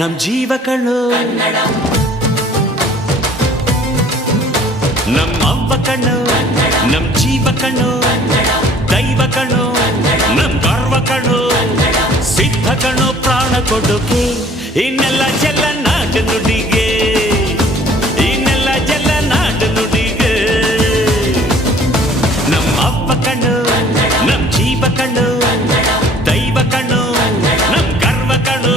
ನಮ್ ಜೀವ ಕಣ್ಣು ನಮ್ಮ ಅವ್ವ ಕಣ್ಣು ನಮ್ ಜೀವ ಕಣ್ಣು ದೈವ ಕಣ್ಣು ನಮ್ ಗರ್ವ ಕಣ್ಣು ಸಿದ್ಧ ಕಣ್ಣು ಪ್ರಾಣ ಕೊಡುಗೆ ಇನ್ನೆಲ್ಲ ಜಲ ನಾಟ ನುಡಿಗೆ ಇನ್ನೆಲ್ಲ ಜಲ ನಾಟ ನುಡಿಗೆ ನಮ್ಮ ಅವ್ವ ಕಣ್ಣು ನಮ್ ಜೀವ ಕಣ್ಣು ದೈವ ಕಣ್ಣು ನಮ್ ಗರ್ವ ಕಣ್ಣು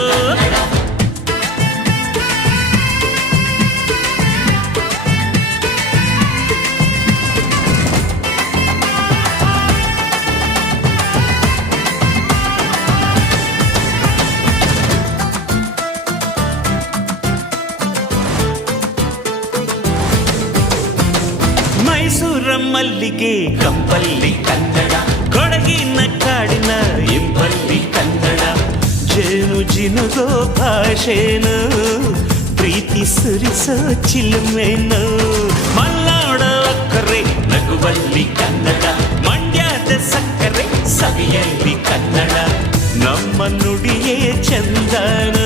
ಮೈಸೂರ ಮಲ್ಲಿಗೆ ಕಂಪಲ್ಲಿ ಕನ್ನಡ ಕೊಡಗಿನ ಕಾಡಿನ ಇಂಪಲ್ಲಿ ಕನ್ನಡ ಜೇನು ಜಿನುಗೋ ಭಾಷೆನು ಪ್ರೀತಿ ಸುರಿಸೋ ಚಿಲುಮೆನು ಮಲ್ನಾಡ ಅಕ್ಕರೆ ನಗುವಲ್ಲಿ ಕನ್ನಡ ಮಂಡ್ಯದ ಸಕ್ಕರೆ ಸವಿಯಲ್ಲಿ ಕನ್ನಡ ನಮ್ಮ ನುಡಿಯೇ ಚಂದನ